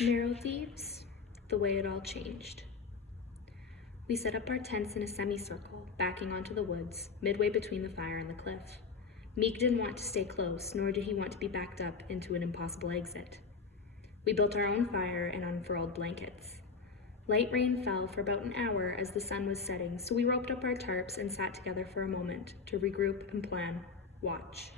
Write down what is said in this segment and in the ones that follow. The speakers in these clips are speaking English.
Marrow Thieves, the way it all changed. We set up our tents in a semicircle, backing onto the woods, midway between the fire and the cliff. Meek didn't want to stay close, nor did he want to be backed up into an impossible exit. We built our own fire and unfurled blankets. Light rain fell for about an hour as the sun was setting, so we roped up our tarps and sat together for a moment to regroup and plan, watch.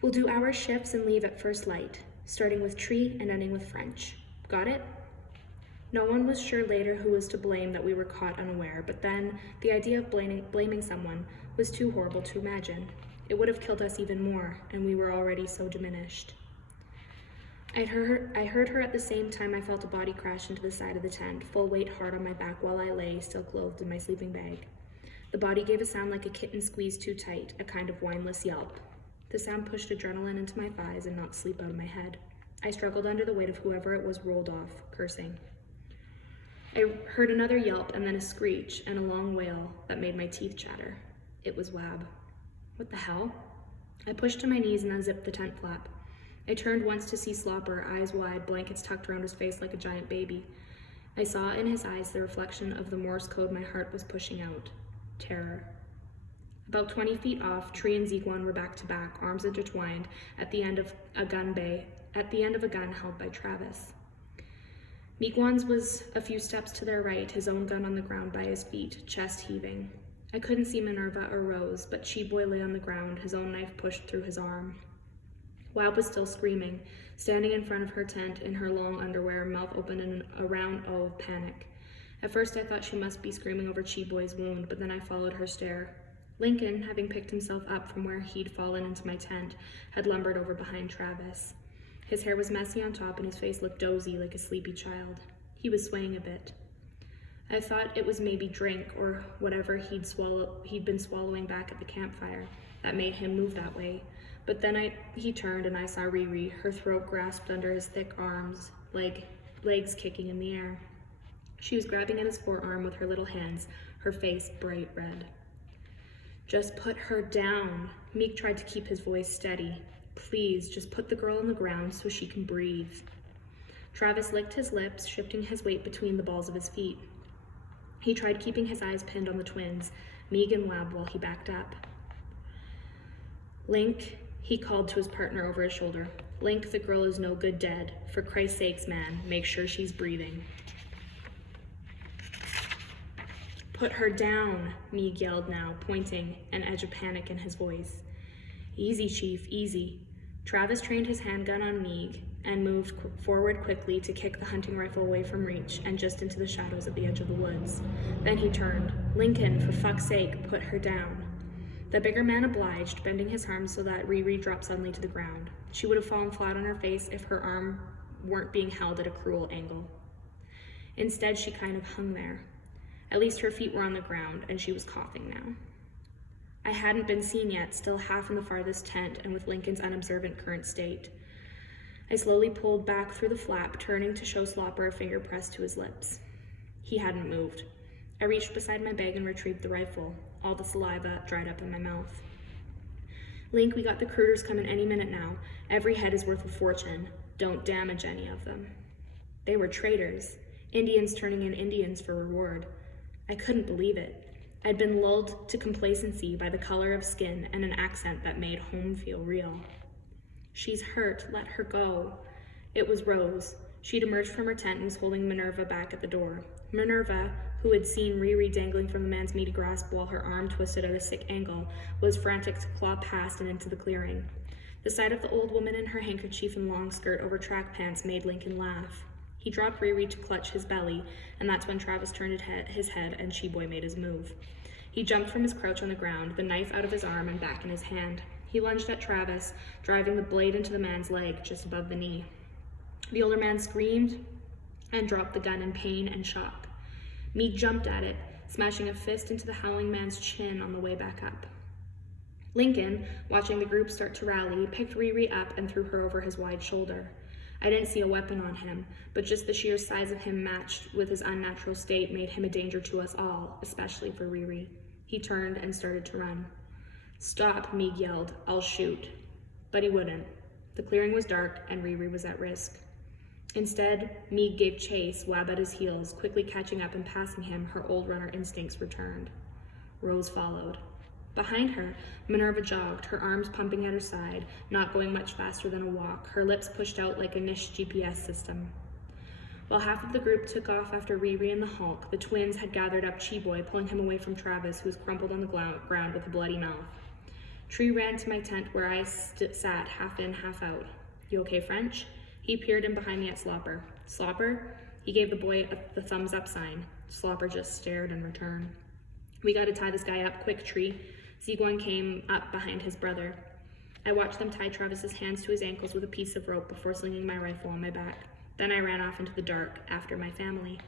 We'll do our shifts and leave at first light, starting with tree and ending with French. Got it? No one was sure later who was to blame that we were caught unaware, but then the idea of blaming someone was too horrible to imagine. It would have killed us even more, and we were already so diminished. I heard her at the same time I felt a body crash into the side of the tent, full weight hard on my back while I lay, still clothed in my sleeping bag. The body gave a sound like a kitten squeezed too tight, a kind of whineless yelp. The sound pushed adrenaline into my thighs and knocked sleep out of my head. I struggled under the weight of whoever it was, rolled off, cursing. I heard another yelp and then a screech and a long wail that made my teeth chatter. It was Wab. What the hell? I pushed to my knees and unzipped the tent flap. I turned once to see Slopper, eyes wide, blankets tucked around his face like a giant baby. I saw in his eyes the reflection of the Morse code my heart was pushing out. Terror. About 20 feet off, Tree and Ziguan were back to back, arms intertwined, at the end of a gun held by Travis. Meekwan's was a few steps to their right, his own gun on the ground by his feet, chest heaving. I couldn't see Minerva or Rose, but Chi-Boy lay on the ground, his own knife pushed through his arm. Wab was still screaming, standing in front of her tent in her long underwear, mouth open in a round O of panic. At first I thought she must be screaming over Chi-Boy's wound, but then I followed her stare. Lincoln, having picked himself up from where he'd fallen into my tent, had lumbered over behind Travis. His hair was messy on top and his face looked dozy like a sleepy child. He was swaying a bit. I thought it was maybe drink or whatever he'd been swallowing back at the campfire that made him move that way. But then he turned and I saw Riri, her throat grasped under his thick arms, legs kicking in the air. She was grabbing at his forearm with her little hands, her face bright red. Just put her down. Meek tried to keep his voice steady. Please, just put the girl on the ground so she can breathe. Travis licked his lips, shifting his weight between the balls of his feet. He tried keeping his eyes pinned on the twins, Meeg and Wab, while he backed up. Link, he called to his partner over his shoulder. Link, the girl is no good dead. For Christ's sakes, man, make sure she's breathing. Put her down, Meeg yelled now, pointing, an edge of panic in his voice. Easy, Chief, easy. Travis trained his handgun on Meeg and moved forward quickly to kick the hunting rifle away from reach and just into the shadows at the edge of the woods. Then he turned. Lincoln, for fuck's sake, put her down. The bigger man obliged, bending his arm so that Riri dropped suddenly to the ground. She would have fallen flat on her face if her arm weren't being held at a cruel angle. Instead, she kind of hung there. At least her feet were on the ground, and she was coughing now. I hadn't been seen yet, still half in the farthest tent and with Lincoln's unobservant current state. I slowly pulled back through the flap, turning to show Slopper a finger pressed to his lips. He hadn't moved. I reached beside my bag and retrieved the rifle. All the saliva dried up in my mouth. Link, we got the Cruders coming any minute now. Every head is worth a fortune. Don't damage any of them. They were traitors. Indians turning in Indians for reward. I couldn't believe it. I'd been lulled to complacency by the color of skin and an accent that made home feel real. She's hurt, let her go. It was Rose. She'd emerged from her tent and was holding Minerva back at the door. Minerva, who had seen Riri dangling from the man's meaty grasp while her arm twisted at a sick angle, was frantic to claw past and into the clearing. The sight of the old woman in her handkerchief and long skirt over track pants made Lincoln laugh. He dropped Riri to clutch his belly, and that's when Travis turned his head and Chi-Boy made his move. He jumped from his crouch on the ground, the knife out of his arm and back in his hand. He lunged at Travis, driving the blade into the man's leg just above the knee. The older man screamed and dropped the gun in pain and shock. Meek jumped at it, smashing a fist into the howling man's chin on the way back up. Lincoln, watching the group start to rally, picked Riri up and threw her over his wide shoulder. I didn't see a weapon on him, but just the sheer size of him matched with his unnatural state made him a danger to us all, especially for Riri. He turned and started to run. Stop, Meeg yelled. I'll shoot. But he wouldn't. The clearing was dark and Riri was at risk. Instead, Meeg gave chase, Wab at his heels, quickly catching up and passing him. Her old runner instincts returned. Rose followed. Behind her, Minerva jogged, her arms pumping at her side, not going much faster than a walk, her lips pushed out like a niche GPS system. While half of the group took off after Riri and the Hulk, the twins had gathered up Chi-Boy, pulling him away from Travis, who was crumpled on the ground with a bloody mouth. Tree ran to my tent where I sat, half in, half out. "You okay, French?" He peered in behind me at Slopper. "Slopper?" He gave the boy the thumbs up sign. Slopper just stared in return. "We gotta tie this guy up quick, Tree." Ziguan came up behind his brother. I watched them tie Travis's hands to his ankles with a piece of rope before slinging my rifle on my back. Then I ran off into the dark, after my family.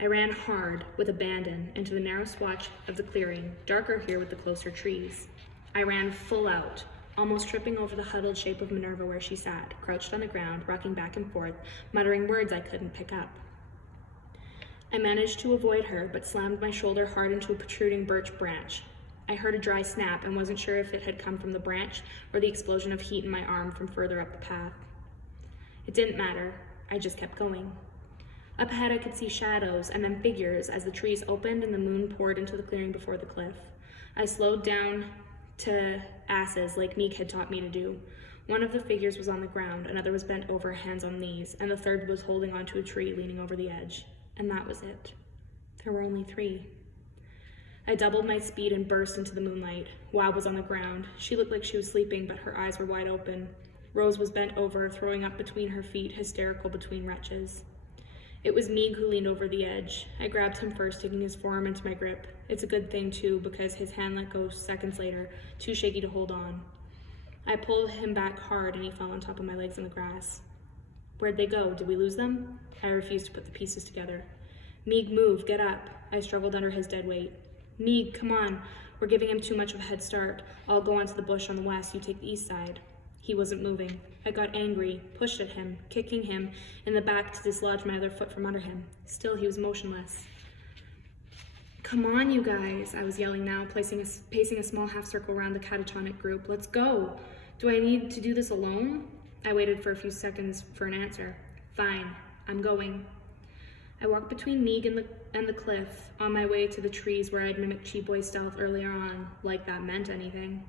I ran hard, with abandon, into the narrow swatch of the clearing, darker here with the closer trees. I ran full out, almost tripping over the huddled shape of Minerva where she sat, crouched on the ground, rocking back and forth, muttering words I couldn't pick up. I managed to avoid her, but slammed my shoulder hard into a protruding birch branch. I heard a dry snap and wasn't sure if it had come from the branch or the explosion of heat in my arm from further up the path. It didn't matter. I just kept going. Up ahead I could see shadows and then figures as the trees opened and the moon poured into the clearing before the cliff. I slowed down to asses like Meek had taught me to do. One of the figures was on the ground, another was bent over, hands on knees, and the third was holding onto a tree leaning over the edge. And that was it. There were only 3. I doubled my speed and burst into the moonlight. Wab was on the ground. She looked like she was sleeping, but her eyes were wide open. Rose was bent over, throwing up between her feet, hysterical between retches. It was Meeg who leaned over the edge. I grabbed him first, taking his forearm into my grip. It's a good thing, too, because his hand let go seconds later, too shaky to hold on. I pulled him back hard, and he fell on top of my legs in the grass. Where'd they go? Did we lose them? I refused to put the pieces together. Meeg, move, get up. I struggled under his dead weight. Meeg, come on. We're giving him too much of a head start. I'll go onto the bush on the west, you take the east side. He wasn't moving. I got angry, pushed at him, kicking him in the back to dislodge my other foot from under him. Still, he was motionless. Come on, you guys, I was yelling now, pacing a small half circle around the catatonic group. Let's go. Do I need to do this alone? I waited for a few seconds for an answer. Fine, I'm going. I walked between Meeg and the cliff, on my way to the trees where I'd mimicked Chi-Boy's stealth earlier on, like that meant anything.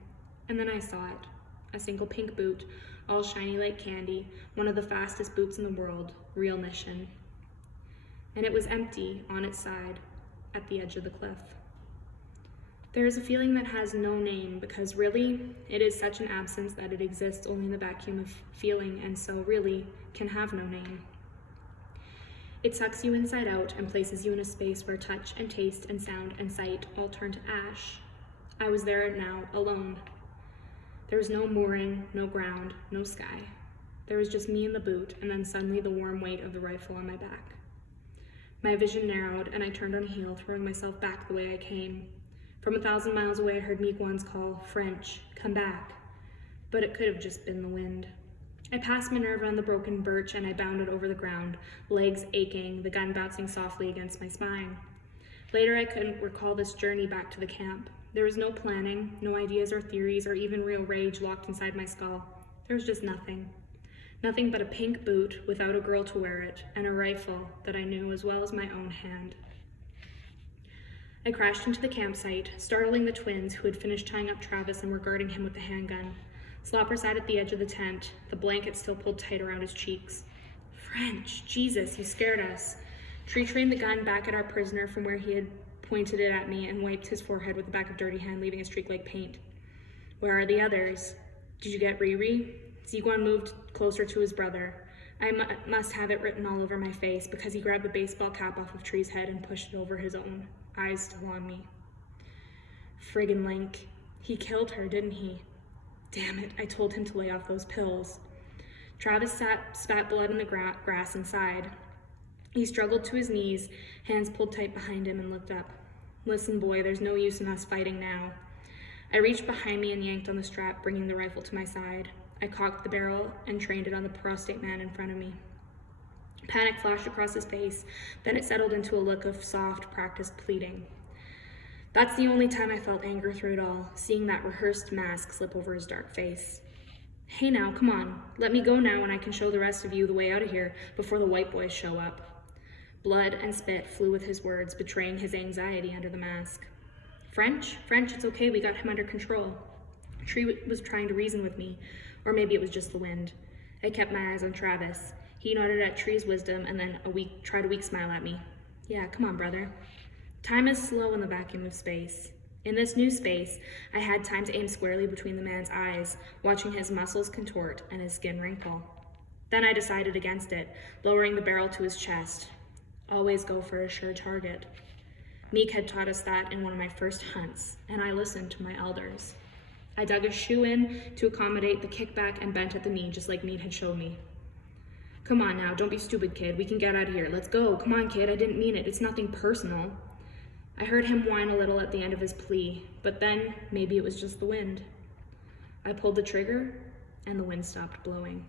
And then I saw it. A single pink boot, all shiny like candy, one of the fastest boots in the world, real mission. And it was empty on its side, at the edge of the cliff. There is a feeling that has no name, because really, it is such an absence that it exists only in the vacuum of feeling, and so really can have no name. It sucks you inside out and places you in a space where touch and taste and sound and sight all turn to ash. I was there now, alone. There was no mooring, no ground, no sky. There was just me in the boot, and then suddenly the warm weight of the rifle on my back. My vision narrowed, and I turned on a heel, throwing myself back the way I came. From 1,000 miles away, I heard Meekwan's call, "French, come back." But it could have just been the wind. I passed Minerva and the broken birch, and I bounded over the ground, legs aching, the gun bouncing softly against my spine. Later, I couldn't recall this journey back to the camp. There was no planning, no ideas or theories, or even real rage locked inside my skull. There was just nothing. Nothing but a pink boot without a girl to wear it, and a rifle that I knew as well as my own hand. I crashed into the campsite, startling the twins who had finished tying up Travis and were guarding him with the handgun. Slopper sat at the edge of the tent, the blanket still pulled tight around his cheeks. French, Jesus, you scared us. Tree trained the gun back at our prisoner from where he had pointed it at me and wiped his forehead with the back of dirty hand, leaving a streak like paint. Where are the others? Did you get Riri? Ziguan moved closer to his brother. I must have it written all over my face because he grabbed the baseball cap off of Tree's head and pushed it over his own, eyes still on me. Friggin' Link. He killed her, didn't he? Damn it, I told him to lay off those pills. Travis spat blood in the grass and sighed. He struggled to his knees, hands pulled tight behind him, and looked up. Listen, boy, there's no use in us fighting now. I reached behind me and yanked on the strap, bringing the rifle to my side. I cocked the barrel and trained it on the prostrate man in front of me. Panic flashed across his face, then it settled into a look of soft, practiced pleading. That's the only time I felt anger through it all, seeing that rehearsed mask slip over his dark face. Hey now, come on. Let me go now and I can show the rest of you the way out of here before the white boys show up. Blood and spit flew with his words, betraying his anxiety under the mask. French? French, it's okay, we got him under control. Tree was trying to reason with me, or maybe it was just the wind. I kept my eyes on Travis. He nodded at Tree's wisdom and then tried a weak smile at me. Yeah, come on, brother. Time is slow in the vacuum of space. In this new space, I had time to aim squarely between the man's eyes, watching his muscles contort and his skin wrinkle. Then I decided against it, lowering the barrel to his chest. Always go for a sure target. Meek had taught us that in one of my first hunts, and I listened to my elders. I dug a shoe in to accommodate the kickback and bent at the knee, just like Mead had shown me. Come on now, don't be stupid, kid. We can get out of here. Let's go. Come on, kid. I didn't mean it. It's nothing personal. I heard him whine a little at the end of his plea, but then maybe it was just the wind. I pulled the trigger, and the wind stopped blowing.